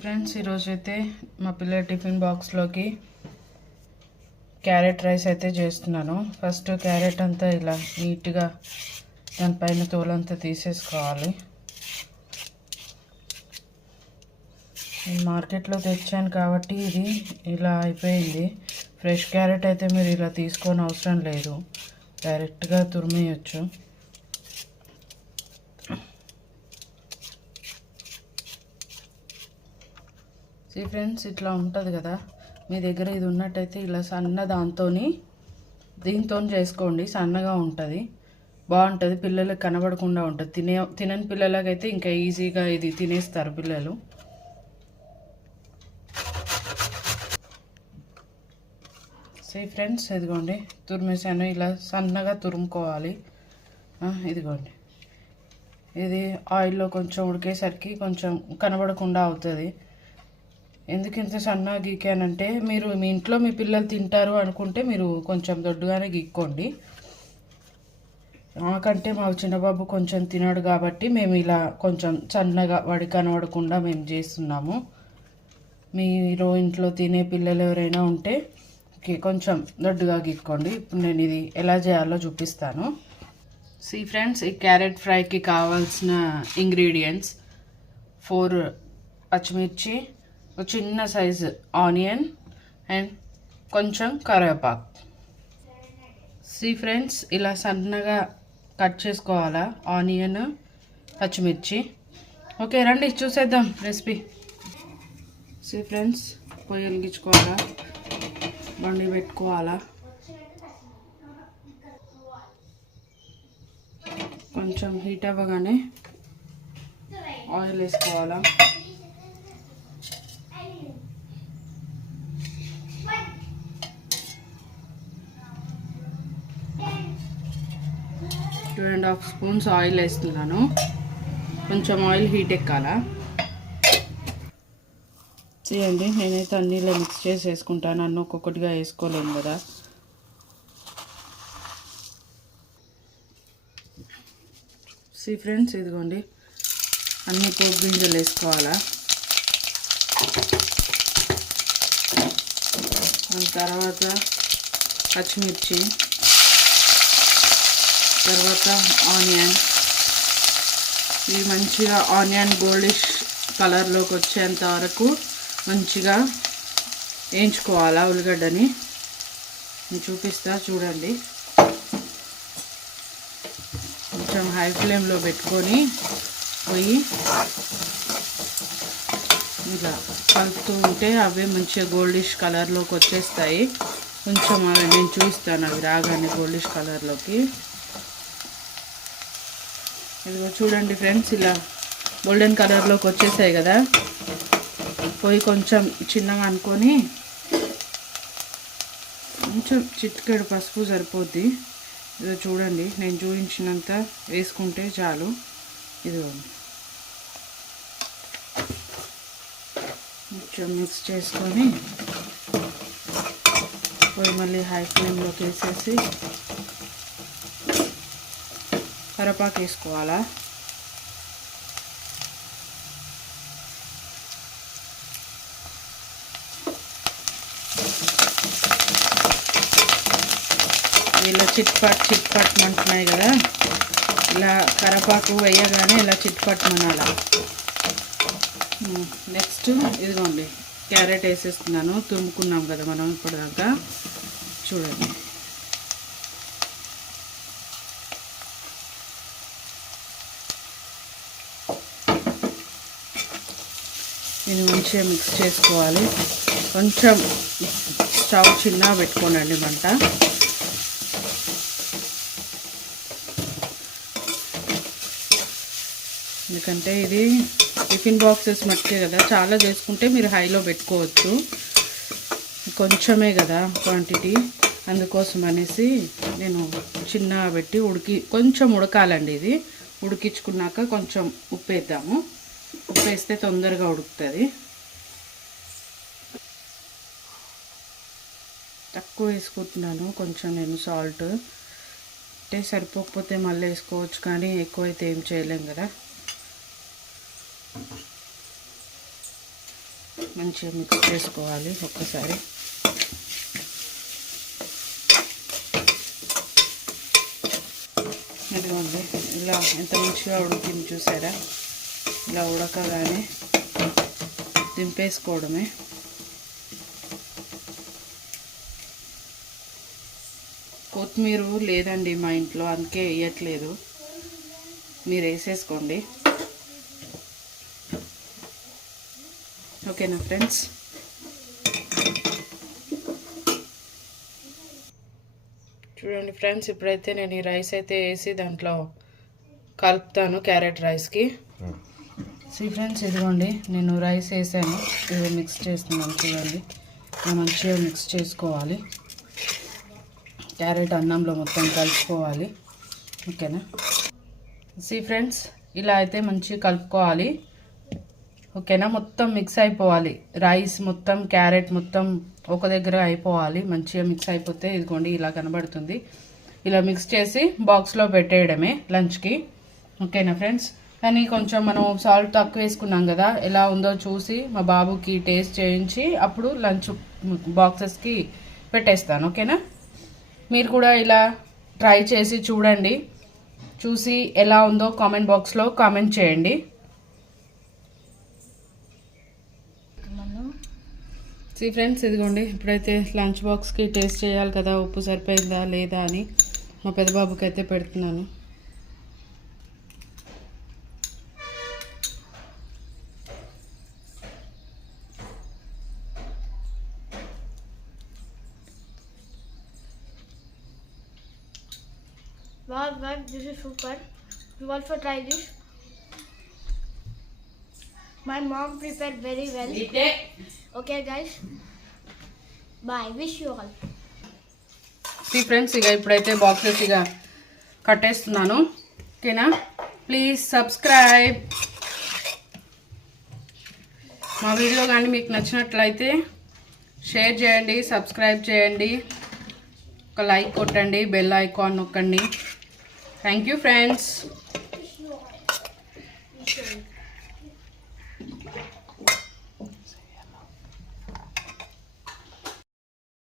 Friends ఈరోజు అయితే మా పిల్లల టిఫిన్ బాక్స్లోకి క్యారెట్ రైస్ అయితే చేస్తున్నాను. ఫస్ట్ క్యారెట్ అంతా ఇలా నీట్గా దానిపైన తోలంతా తీసేసుకోవాలి. నేను మార్కెట్లో తెచ్చాను కాబట్టి ఇది ఇలా అయిపోయింది. ఫ్రెష్ క్యారెట్ అయితే మీరు ఇలా తీసుకోని అవసరం లేదు, డైరెక్ట్గా తురిమేయచ్చు. ఫ్రెండ్స్ ఇట్లా ఉంటుంది కదా, మీ దగ్గర ఇది ఉన్నట్టయితే ఇలా సన్న దీంతో చేసుకోండి. సన్నగా ఉంటుంది, బాగుంటుంది, పిల్లలకు కనబడకుండా ఉంటుంది. తినని పిల్లలకైతే ఇంకా ఈజీగా ఇది తినేస్తారు పిల్లలు. ఫ్రెండ్స్ ఇదిగోండి తురిమేసాను. ఇలా సన్నగా తురుముకోవాలి. ఇదిగోండి ఇది ఆయిల్లో కొంచెం ఉడికేసరికి కొంచెం కనబడకుండా అవుతుంది. ఎందుకు ఇంత సన్నగా గీకానంటే, మీరు మీ ఇంట్లో మీ పిల్లలు తింటారు అనుకుంటే మీరు కొంచెం దొడ్డుగానే గీక్కోండి. నాకంటే మా చిన్నబాబు కొంచెం తినడు కాబట్టి మేము ఇలా కొంచెం సన్నగా వాడి కనబడకుండా మేము చేస్తున్నాము. మీరు ఇంట్లో తినే పిల్లలు ఎవరైనా ఉంటే కొంచెం దొడ్డుగా గీక్కోండి. ఇప్పుడు నేను ఇది ఎలా చేయాలో చూపిస్తాను. ఫ్రెండ్స్, ఈ క్యారెట్ ఫ్రైకి కావాల్సిన ఇంగ్రీడియంట్స్ 4 పచ్చిమిర్చి, ఒక చిన్న సైజు ఆనియన్ అండ్ కొంచెం కరివేపాకు. ఫ్రెండ్స్ ఇలా సన్నగా కట్ చేసుకోవాలా ఆనియన్, పచ్చిమిర్చి. ఓకే రండి చూసేద్దాం రెసిపీ. ఫ్రెండ్స్ పొయ్యి వెలిగించుకోవాలా, బండి పెట్టుకోవాలా, కొంచెం హీట్ అవ్వగానే ఆయిల్ వేసుకోవాలా. Two and half spoons oil వేస్తున్నాను. కొంచెం ఆయిల్ హీట్ ఎక్కాలా. చేయండి, నేనైతే అన్నీలో మిక్స్ చేసి వేసుకుంటాను, అన్నీ ఒక్కొక్కటిగా వేసుకోలేము కదా. ఫ్రెండ్స్ ఇదిగోండి అన్ని పోపు గింజలు వేసుకోవాలా. దాని తర్వాత పచ్చిమిర్చి, తర్వాత ఆనియన్. ఇవి మంచిగా ఆనియన్ గోల్డిష్ కలర్లోకి వచ్చేంత వరకు మంచిగా వేయించుకోవాలా. ఉల్లిగడ్డని నేను చూపిస్తా చూడండి. కొంచెం హై ఫ్లేమ్లో పెట్టుకొని పోయి ఇలా కలుపుతూ ఉంటే అవే మంచిగా గోల్డిష్ కలర్లోకి వచ్చేస్తాయి. కొంచెం అవి నేను చూపిస్తాను, అవి రాగానే గోల్డిష్ కలర్లోకి. ఇదిగో చూడండి ఫ్రెండ్స్, ఇలా గోల్డెన్ కలర్లోకి వచ్చేసాయి కదా. పొయ్యి కొంచెం చిన్నగా అనుకొని కొంచెం చిటికెడు పసుపు సరిపోద్ది. ఇదో చూడండి, నేను చూపించినంత వేసుకుంటే చాలు. ఇదిగోండి కొంచెం మిక్స్ చేసుకొని పొయ్యి మళ్ళీ హై ఫ్లేమ్లోకి వేసేసి కరివేపాకు వేసుకోవాలా. ఇలా చిట్పట్ మంటున్నాయి కదా, ఇలా కరివేపాకు వేయగానే ఇలా చిట్పట్ మనాల. నెక్స్ట్ ఇదిగోండి క్యారెట్ వేసేస్తున్నాను. తురుముకున్నాం కదా మనం ఇప్పటిదాకా, చూడండి. దీన్ని మంచిగా మిక్స్ చేసుకోవాలి. కొంచెం స్టవ్ చిన్నగా పెట్టుకోనండి మంట. ఎందుకంటే ఇది టిఫిన్ బాక్సెస్ మట్టుకే కదా, చాలా చేసుకుంటే మీరు హైలో పెట్టుకోవచ్చు. కొంచెమే కదా క్వాంటిటీ, అందుకోసం అనేసి నేను చిన్నగా పెట్టి కొంచెం ఉడకాలండి. ఇది ఉడికించుకున్నాక కొంచెం ఉప్పు వేద్దాము. ఉప్పు వేస్తే తొందరగా ఉడుకుతుంది. తక్కువ వేసుకుంటున్నాను కొంచెం నేను సాల్ట్. అంటే సరిపోకపోతే మళ్ళీ వేసుకోవచ్చు, కానీ ఎక్కువైతే ఏం చేయలేం కదా. మంచిగా మిక్స్ చేసుకోవాలి ఒక్కసారి. ఇదిగోండి ఇలా ఎంత మంచిగా ఉడికింది చూసారా. ఇలా ఉడకగానే దింపేసుకోవడమే. కొత్తిమీర లేదండి మా ఇంట్లో, అందుకే వేయట్లేదు. మీరు వేసేసుకోండి. ఓకేనా ఫ్రెండ్స్. చూడండి ఫ్రెండ్స్, ఇప్పుడైతే నేను ఈ రైస్ అయితే వేసి దాంట్లో కలుపుతాను క్యారెట్ రైస్కి. ఫ్రెండ్స్ ఇదిగోండి నేను రైస్ వేసాను, ఇది మిక్స్ చేస్తున్నాను. చూడండి మంచిగా మిక్స్ చేసుకోవాలి. క్యారెట్ అన్నంలో మొత్తం కలుపుకోవాలి. ఓకేనా. ఫ్రెండ్స్ ఇలా అయితే మంచిగా కలుపుకోవాలి. ఓకేనా. మొత్తం మిక్స్ అయిపోవాలి. రైస్ మొత్తం క్యారెట్ మొత్తం ఒక దగ్గర అయిపోవాలి. మంచిగా మిక్స్ అయిపోతే ఇదిగోండి ఇలా కనబడుతుంది. ఇలా మిక్స్ చేసి బాక్స్లో పెట్టేయడమే లంచ్కి. ఓకేనా ఫ్రెండ్స్. కానీ కొంచెం మనం సాల్ట్ తక్కువ వేసుకున్నాం కదా, ఎలా ఉందో చూసి మా బాబుకి టేస్ట్ చేయించి అప్పుడు లంచ్ బాక్సెస్కి పెట్టేస్తాను. ఓకేనా. మీరు కూడా ఇలా ట్రై చేసి చూడండి. చూసి ఎలా ఉందో కామెంట్ బాక్స్లో కామెంట్ చేయండి. ఫ్రెండ్స్ ఇదిగోండి ఇప్పుడైతే లంచ్ బాక్స్కి టేస్ట్ చేయాలి కదా, ఉప్పు సరిపోయిందా లేదా అని మా పెద్ద బాబుకి అయితే పెడుతున్నాను. Wow, this is super. You also try this. My mom prepared very well. Okay guys, bye. Wish you all. Friends ఇక ఇప్పుడైతే బాక్సెస్ ఇక కట్టేస్తున్నాను. ఓకేనా. Please subscribe. మా వీడియో కానీ మీకు నచ్చినట్లయితే షేర్ చేయండి, సబ్స్క్రైబ్ చేయండి, ఒక లైక్ కొట్టండి, బెల్ ఐకాన్ నొక్కండి. Thank you friends.